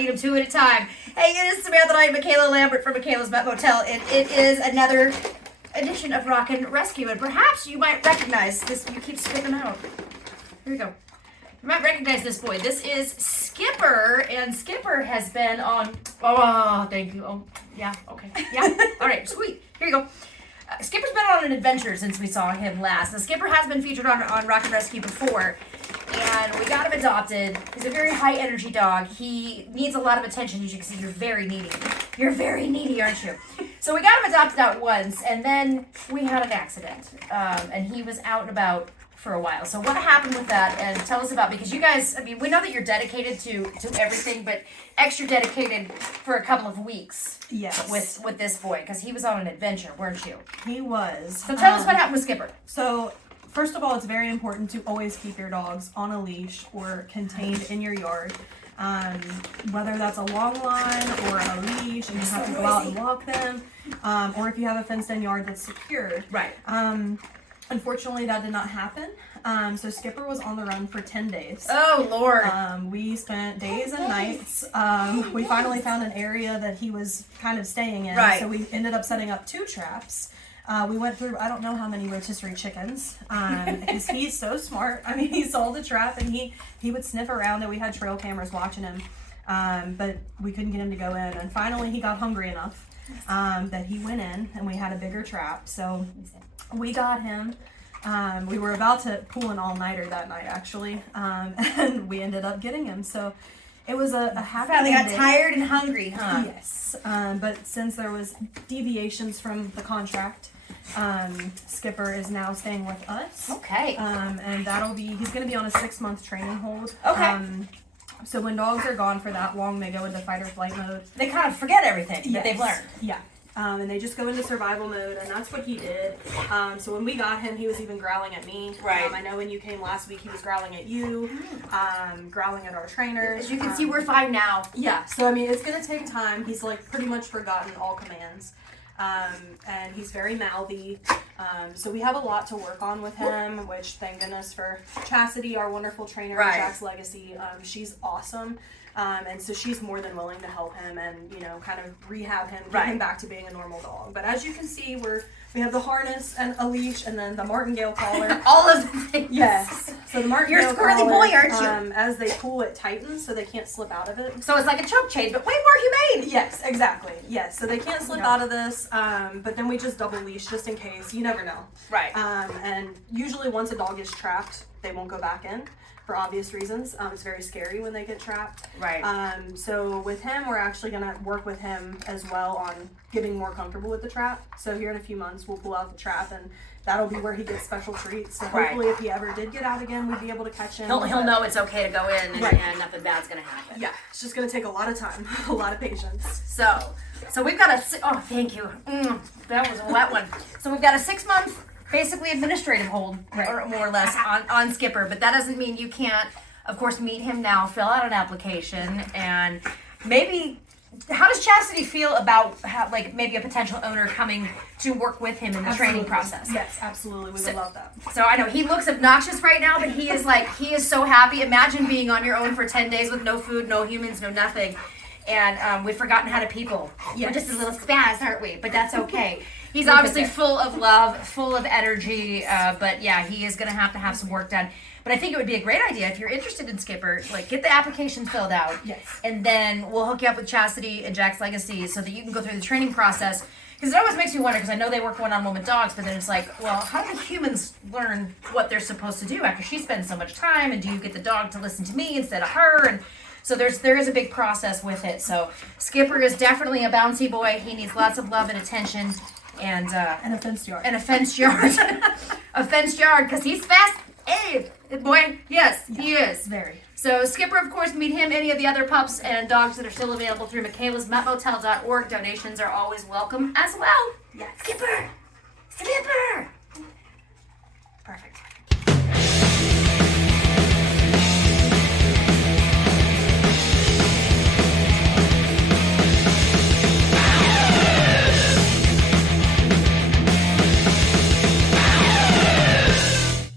eat them 2 at a time. Hey, it is Samantha and I, Mikaela Lambert from Mikaela's Motel, and it is another edition of Rockin Rescue. And perhaps you might recognize this. You keep spitting them out. Here we go. You might recognize this boy. This is Skipper, and Skipper has been on. Oh, thank you. Oh, yeah. Okay. Yeah. All right. Sweet. Here you go. Skipper's been on an adventure since we saw him last. Now, Skipper has been featured on Rockin Rescue before, and we got him adopted. He's a very high energy dog. He needs a lot of attention. As you can see, you're very needy. You're very needy, aren't you? So we got him adopted out once, and then we had an accident, and he was out and about for a while. So what happened with that, and tell us about, because you guys, I mean, we know that you're dedicated to everything, but extra dedicated for a couple of weeks. Yes. With this boy, because he was on an adventure, weren't you? He was. So tell us what happened with Skipper. So, first of all, it's very important to always keep your dogs on a leash or contained in your yard. Whether that's a long line or a leash and you have to go out and walk them, or if you have a fenced-in yard that's secured. Right. Unfortunately, that did not happen. So Skipper was on the run for 10 days. Oh, Lord. We spent days and nights. We finally found an area that he was kind of staying in. Right. So we ended up setting up 2 traps. We went through, I don't know how many rotisserie chickens, because he's so smart. I mean, he saw the trap and he would sniff around, and we had trail cameras watching him. But we couldn't get him to go in. And finally, he got hungry enough that he went in, and we had a bigger trap. So we got him. We were about to pull an all-nighter that night, actually, and we ended up getting him. So it was a happy Finally got ending. tired and hungry, huh? Yes, but since there was deviations from the contract, Skipper is now staying with us. Okay. And he's going to be on a 6-month training hold. Okay. So when dogs are gone for that long, they go into fight or flight mode. They kind of forget everything that they've learned. Yeah. And they just go into survival mode, and that's what he did. So when we got him, he was even growling at me. Right. I know when you came last week, he was growling at you, growling at our trainers. As you can see, we're fine now. Yeah, so I mean, it's going to take time. He's like pretty much forgotten all commands. And he's very mouthy. So we have a lot to work on with him, which thank goodness for Chastity, our wonderful trainer, Right. Jack's Legacy. She's awesome. And so she's more than willing to help him and, kind of rehab him, get him back to being a normal dog. But as you can see, we have the harness and a leash and then the martingale collar. All of the things. Yes. So the martingale You're a squirrely collar, boy, aren't you? as they pull, it tightens so they can't slip out of it. So it's like a choke chain, but way more humane. Yes, exactly. Yes, so they can't slip out of this, but then we just double leash just in case. You never know. Right. And usually once a dog is trapped, they won't go back in for obvious reasons. It's very scary when they get trapped. Right. So with him, we're actually going to work with him as well on getting more comfortable with the trap. So here in a few months, we'll pull out the trap, and that'll be where he gets special treats. So hopefully if he ever did get out again, we'd be able to catch him. He'll know it's okay to go in and nothing bad's going to happen. Yeah, it's just going to take a lot of time, a lot of patience. So we've got thank you. That was a wet one. So we've got a 6-month basically administrative hold, or more or less, on Skipper, but that doesn't mean you can't, of course, meet him now, fill out an application, and maybe, how does Chastity feel about maybe a potential owner coming to work with him in the training process? Yes, absolutely. We would love that. So I know he looks obnoxious right now, but he is so happy. Imagine being on your own for 10 days with no food, no humans, no nothing. And we've forgotten how to people. We're just a little spaz, aren't we? But that's okay. He's obviously full of love, full of energy, but yeah, he is going to have some work done. But I think it would be a great idea if you're interested in Skipper, get the application filled out. Yes. And then we'll hook you up with Chastity and Jack's Legacy so that you can go through the training process. Because it always makes me wonder, because I know they work one-on-one with dogs, but then it's like, well, how do humans learn what they're supposed to do after she spends so much time? And do you get the dog to listen to me instead of her? And so there is a big process with it. So Skipper is definitely a bouncy boy. He needs lots of love and attention. And a fenced yard. And a fenced yard. A fenced yard, because he's fast. Hey, boy. Yes, he is. Very. So Skipper, of course, meet him, any of the other pups and dogs that are still available through Mikaelasmotel.org. Donations are always welcome as well. Yes. Skipper! Skipper!